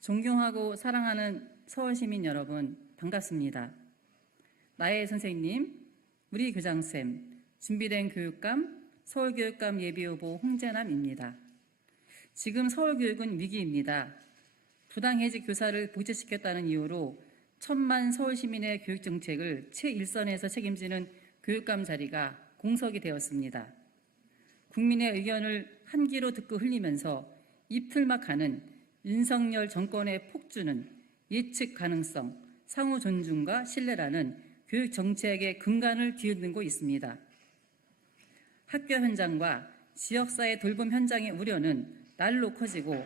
존경하고 사랑하는 서울시민 여러분, 반갑습니다. 나의 선생님, 우리 교장쌤, 준비된 교육감, 서울교육감 예비후보 홍재남입니다. 지금 서울교육은 위기입니다. 부당해직 교사를 복직시켰다는 이유로 1000만 서울시민의 교육정책을 최일선에서 책임지는 교육감 자리가 공석이 되었습니다. 국민의 의견을 한 귀로 듣고 흘리면서 입틀막하는 윤석열 정권의 폭주는 예측 가능성, 상호 존중과 신뢰라는 교육정책의 근간을 뒤흔들고 있습니다. 학교 현장과 지역사회 돌봄 현장의 우려는 날로 커지고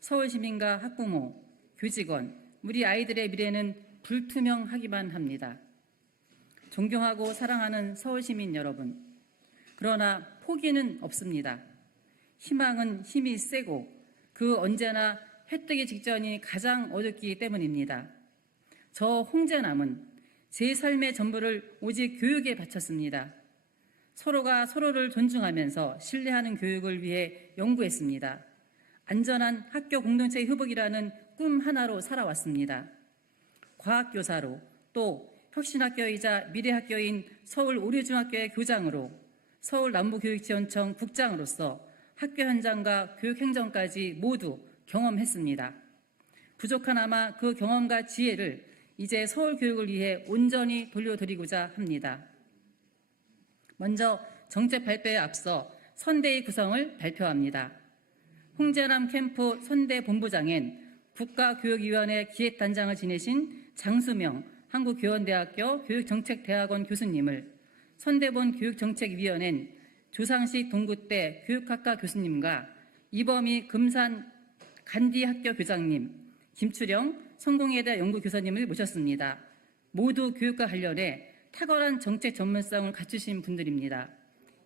서울시민과 학부모, 교직원, 우리 아이들의 미래는 불투명하기만 합니다. 존경하고 사랑하는 서울시민 여러분, 그러나 포기는 없습니다. 희망은 힘이 세고 그 언제나 획득의 직전이 가장 어렵기 때문입니다. 저 홍재남은 제 삶의 전부를 오직 교육에 바쳤습니다. 서로가 서로를 존중하면서 신뢰하는 교육을 위해 연구했습니다. 안전한 학교 공동체 회복이라는 꿈 하나로 살아왔습니다. 과학교사로 또 혁신학교이자 미래학교인 서울오류중학교의 교장으로 서울남부교육지원청 국장으로서 학교 현장과 교육행정까지 모두 경험했습니다. 부족하나마 그 경험과 지혜를 이제 서울교육을 위해 온전히 돌려드리고자 합니다. 먼저 정책 발표에 앞서 선대위 구성을 발표합니다. 홍재남 캠프 선대본부장엔 국가교육위원회 기획단장을 지내신 장수명 한국교원대학교 교육정책대학원 교수님을, 선대본 교육정책위원회는 조상식 동구대 교육학과 교수님과 이범희 금산 간디학교 교장님, 김추령 성공회대 연구교사님을 모셨습니다. 모두 교육과 관련해 탁월한 정책 전문성을 갖추신 분들입니다.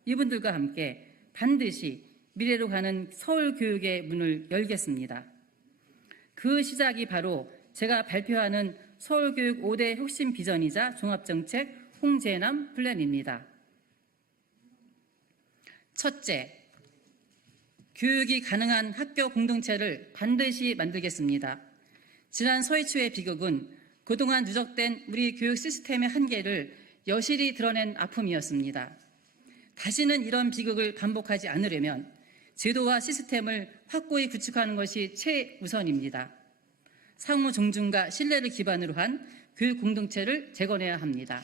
이분들과 함께 반드시 미래로 가는 서울교육의 문을 열겠습니다. 그 시작이 바로 제가 발표하는 서울교육 5대 혁신 비전이자 종합정책 홍재남 플랜입니다. 첫째, 교육이 가능한 학교 공동체를 반드시 만들겠습니다. 지난 서희초의 비극은 그동안 누적된 우리 교육 시스템의 한계를 여실히 드러낸 아픔이었습니다. 다시는 이런 비극을 반복하지 않으려면 제도와 시스템을 확고히 구축하는 것이 최우선입니다. 상호 존중과 신뢰를 기반으로 한 교육 공동체를 재건해야 합니다.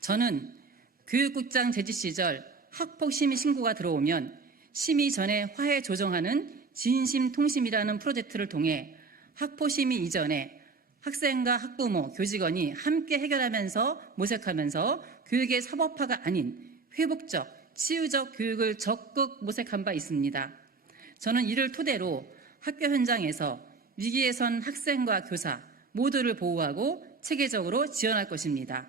저는 교육국장 재직 시절 학폭 심의 신고가 들어오면 심의 전에 화해 조정하는 진심통심이라는 프로젝트를 통해 학폭 심의 이전에 학생과 학부모, 교직원이 함께 해결하면서 모색하면서 교육의 사법화가 아닌 회복적, 치유적 교육을 적극 모색한 바 있습니다. 저는 이를 토대로 학교 현장에서 위기에 선 학생과 교사 모두를 보호하고 체계적으로 지원할 것입니다.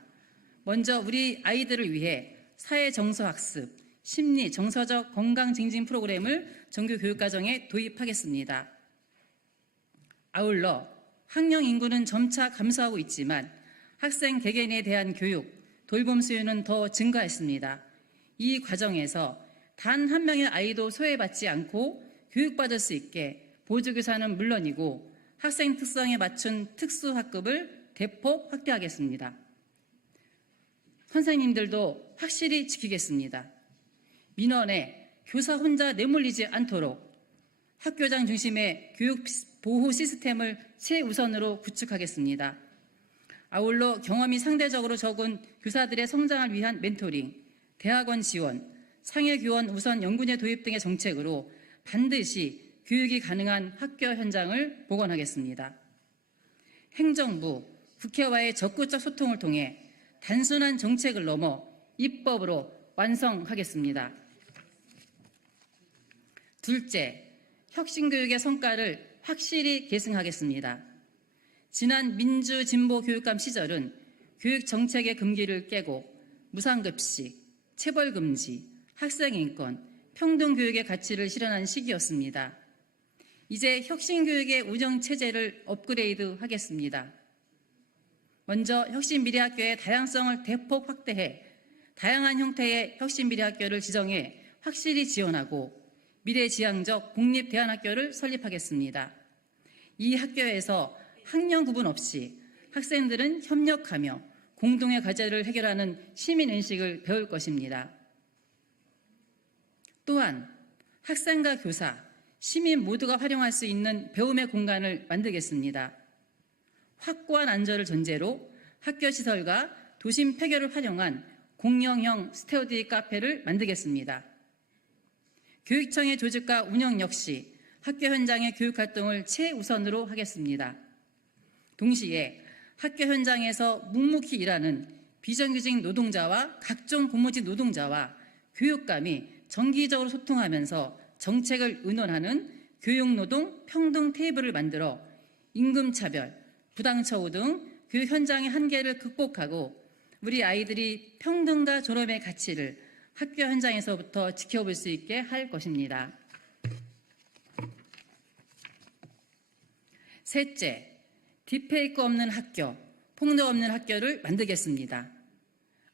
먼저 우리 아이들을 위해 사회정서학습, 심리, 정서적 건강 증진 프로그램을 정규 교육과정에 도입하겠습니다. 아울러 학령 인구는 점차 감소하고 있지만 학생 개개인에 대한 교육, 돌봄 수요는 더 증가했습니다. 이 과정에서 단 한 명의 아이도 소외받지 않고 교육받을 수 있게 보조교사는 물론이고 학생 특성에 맞춘 특수학급을 대폭 확대하겠습니다. 선생님들도 확실히 지키겠습니다. 민원에 교사 혼자 내몰리지 않도록 학교장 중심의 교육 보호 시스템을 최우선으로 구축하겠습니다. 아울러 경험이 상대적으로 적은 교사들의 성장을 위한 멘토링, 대학원 지원, 상해교원 우선 연구제 도입 등의 정책으로 반드시 교육이 가능한 학교 현장을 복원하겠습니다. 행정부, 국회와의 적극적 소통을 통해 단순한 정책을 넘어 입법으로 완성하겠습니다. 둘째, 혁신교육의 성과를 확실히 계승하겠습니다. 지난 민주진보교육감 시절은 교육정책의 금기를 깨고 무상급식, 체벌금지, 학생인권, 평등교육의 가치를 실현한 시기였습니다. 이제 혁신교육의 운영체제를 업그레이드하겠습니다. 먼저 혁신미래학교의 다양성을 대폭 확대해 다양한 형태의 혁신미래학교를 지정해 확실히 지원하고 미래지향적 공립대안학교를 설립하겠습니다. 이 학교에서 학년 구분 없이 학생들은 협력하며 공동의 과제를 해결하는 시민인식을 배울 것입니다. 또한 학생과 교사, 시민 모두가 활용할 수 있는 배움의 공간을 만들겠습니다. 확고한 안전을 전제로 학교 시설과 도심 폐교를 활용한 공영형 스터디 카페를 만들겠습니다. 교육청의 조직과 운영 역시 학교 현장의 교육활동을 최우선으로 하겠습니다. 동시에 학교 현장에서 묵묵히 일하는 비정규직 노동자와 각종 공무직 노동자와 교육감이 정기적으로 소통하면서 정책을 의논하는 교육노동 평등 테이블을 만들어 임금차별, 부당처우 등 교육 현장의 한계를 극복하고 우리 아이들이 평등과 존엄의 가치를 학교 현장에서부터 지켜볼 수 있게 할 것입니다. 셋째, 딥페이크 없는 학교, 폭력 없는 학교를 만들겠습니다.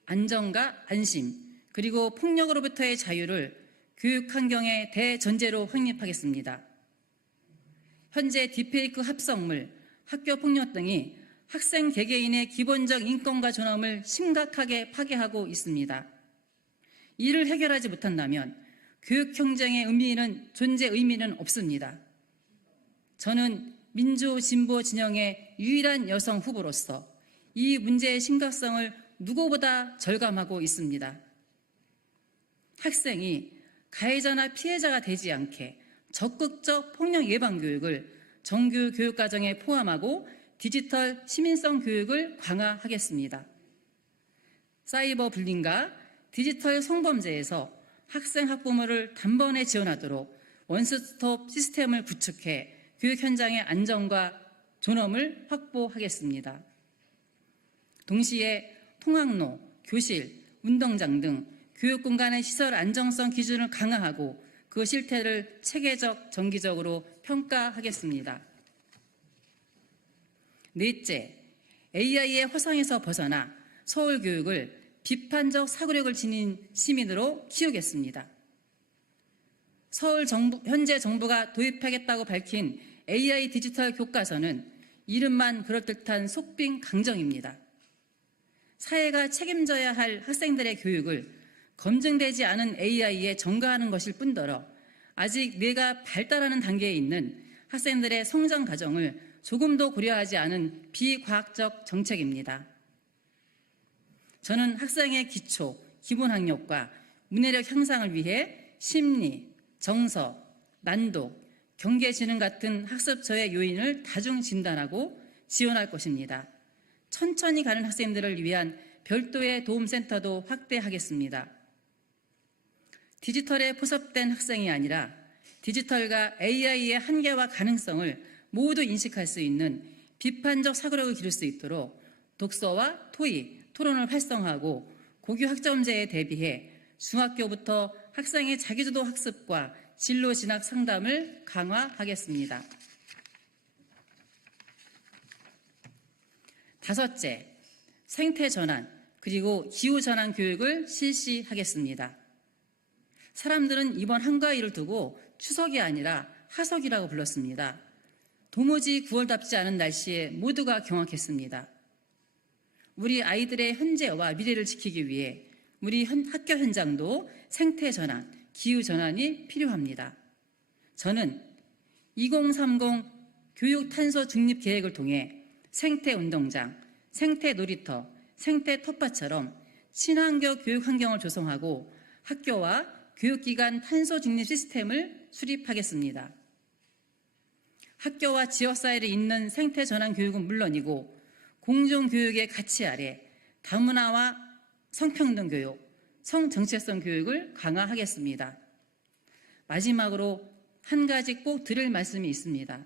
안전과 안심, 그리고 폭력으로부터의 자유를 교육 환경의 대전제로 확립하겠습니다. 현재 딥페이크 합성물, 학교 폭력 등이 학생 개개인의 기본적 인권과 존엄을 심각하게 파괴하고 있습니다. 이를 해결하지 못한다면 교육 경쟁의 존재 의미는 없습니다. 저는 민주 진보 진영의 유일한 여성 후보로서 이 문제의 심각성을 누구보다 절감하고 있습니다. 학생이 가해자나 피해자가 되지 않게 적극적 폭력 예방 교육을 정규 교육과정에 포함하고 디지털 시민성 교육을 강화하겠습니다. 사이버 불링과 디지털 성범죄에서 학생 학부모를 단번에 지원하도록 원스톱 시스템을 구축해 교육 현장의 안전과 존엄을 확보하겠습니다. 동시에 통학로, 교실, 운동장 등 교육 공간의 시설 안정성 기준을 강화하고 그 실태를 체계적, 정기적으로 평가하겠습니다. 넷째, AI의 화상에서 벗어나 서울 교육을 비판적 사고력을 지닌 시민으로 키우겠습니다. 현재 정부가 도입하겠다고 밝힌 AI 디지털 교과서는 이름만 그럴듯한 속빈 강정입니다. 사회가 책임져야 할 학생들의 교육을 검증되지 않은 AI에 전가하는 것일 뿐더러 아직 뇌가 발달하는 단계에 있는 학생들의 성장 과정을 조금도 고려하지 않은 비과학적 정책입니다. 저는 학생의 기초, 기본학력과 문해력 향상을 위해 심리, 정서, 난독, 경계지능 같은 학습저해 요인을 다중 진단하고 지원할 것입니다. 천천히 가는 학생들을 위한 별도의 도움센터도 확대하겠습니다. 디지털에 포섭된 학생이 아니라 디지털과 AI의 한계와 가능성을 모두 인식할 수 있는 비판적 사고력을 기를 수 있도록 독서와 토익, 토론을 활성화하고 고교 학점제에 대비해 중학교부터 학생의 자기주도 학습과 진로 진학 상담을 강화하겠습니다. 다섯째, 생태 전환 그리고 기후 전환 교육을 실시하겠습니다. 사람들은 이번 한가위를 두고 추석이 아니라 하석이라고 불렀습니다. 도무지 9월답지 않은 날씨에 모두가 경악했습니다. 우리 아이들의 현재와 미래를 지키기 위해 우리 학교 현장도 생태 전환, 기후 전환이 필요합니다. 저는 2030 교육 탄소 중립 계획을 통해 생태 운동장, 생태 놀이터, 생태 텃밭처럼 친환경 교육 환경을 조성하고 학교와 교육기관 탄소 중립 시스템을 수립하겠습니다. 학교와 지역사회를 잇는 생태 전환 교육은 물론이고 공정교육의 가치 아래 다문화와 성평등 교육, 성정체성 교육을 강화하겠습니다. 마지막으로 한 가지 꼭 드릴 말씀이 있습니다.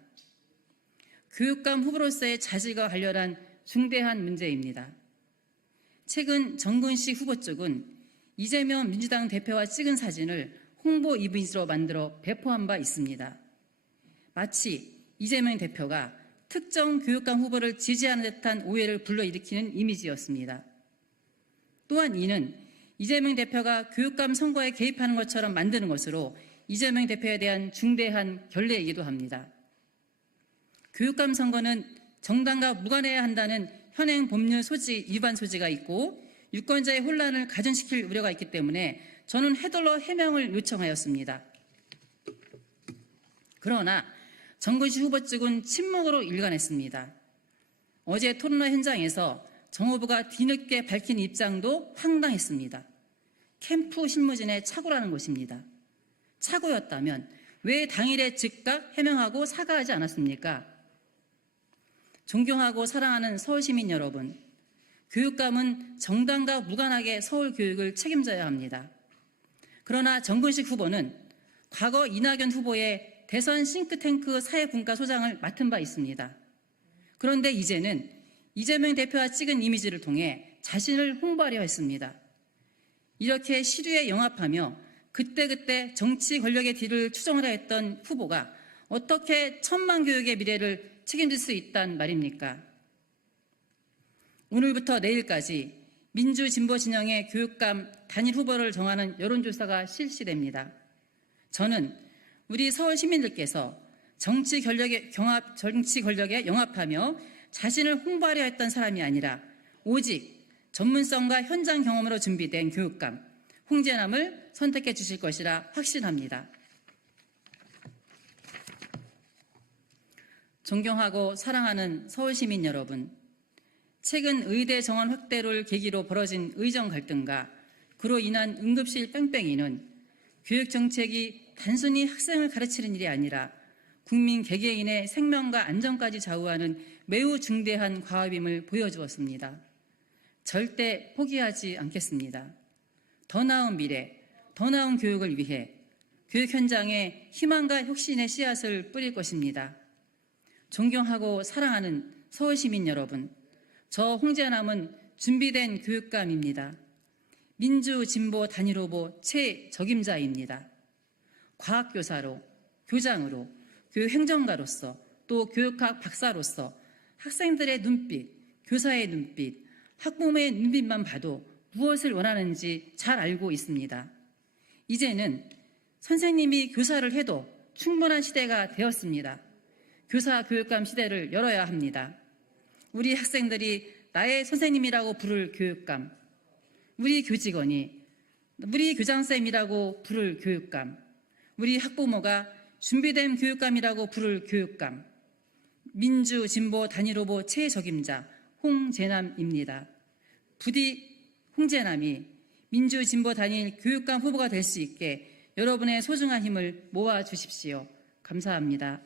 교육감 후보로서의 자질과 관련한 중대한 문제입니다. 최근 정근식 후보 쪽은 이재명 민주당 대표와 찍은 사진을 홍보 이미지로 만들어 배포한 바 있습니다. 마치 이재명 대표가 특정 교육감 후보를 지지하는 듯한 오해를 불러일으키는 이미지였습니다. 또한 이는 이재명 대표가 교육감 선거에 개입하는 것처럼 만드는 것으로 이재명 대표에 대한 중대한 결례이기도 합니다. 교육감 선거는 정당과 무관해야 한다는 현행 법률 소지 위반 소지가 있고 유권자의 혼란을 가중시킬 우려가 있기 때문에 저는 해달러 해명을 요청하였습니다. 그러나 정근식 후보 측은 침묵으로 일관했습니다. 어제 토론회 현장에서 정 후보가 뒤늦게 밝힌 입장도 황당했습니다. 캠프 실무진의 착오라는 것입니다. 착오였다면 왜 당일에 즉각 해명하고 사과하지 않았습니까? 존경하고 사랑하는 서울시민 여러분, 교육감은 정당과 무관하게 서울 교육을 책임져야 합니다. 그러나 정근식 후보는 과거 이낙연 후보의 대선 싱크탱크 사회분과소장을 맡은 바 있습니다. 그런데 이제는 이재명 대표와 찍은 이미지를 통해 자신을 홍보하려 했습니다. 이렇게 시류에 영합하며 그때그때 정치 권력의 뒤를 추종하려 했던 후보가 어떻게 천만 교육의 미래를 책임질 수 있단 말입니까? 오늘부터 내일까지 민주 진보 진영의 교육감 단일 후보를 정하는 여론조사가 실시됩니다. 저는 우리 서울 시민들께서 정치 권력에 영합하며 자신을 홍보하려 했던 사람이 아니라 오직 전문성과 현장 경험으로 준비된 교육감 홍재남을 선택해 주실 것이라 확신합니다. 존경하고 사랑하는 서울시민 여러분, 최근 의대 정원 확대를 계기로 벌어진 의정 갈등과 그로 인한 응급실 뺑뺑이는 교육정책이 단순히 학생을 가르치는 일이 아니라 국민 개개인의 생명과 안전까지 좌우하는 매우 중대한 과업임을 보여주었습니다. 절대 포기하지 않겠습니다. 더 나은 미래, 더 나은 교육을 위해 교육 현장에 희망과 혁신의 씨앗을 뿌릴 것입니다. 존경하고 사랑하는 서울시민 여러분, 저 홍재남은 준비된 교육감입니다. 민주 진보 단일 후보 최적임자입니다. 과학교사로, 교장으로, 교육행정가로서, 또 교육학 박사로서 학생들의 눈빛, 교사의 눈빛, 학부모의 눈빛만 봐도 무엇을 원하는지 잘 알고 있습니다. 이제는 선생님이 교사를 해도 충분한 시대가 되었습니다. 교사 교육감 시대를 열어야 합니다. 우리 학생들이 나의 선생님이라고 부를 교육감, 우리 교직원이 우리 교장쌤이라고 부를 교육감, 우리 학부모가 준비된 교육감이라고 부를 교육감, 민주 진보 단일 후보 최적임자 홍재남입니다. 부디 홍재남이 민주 진보 단일 교육감 후보가 될 수 있게 여러분의 소중한 힘을 모아 주십시오. 감사합니다.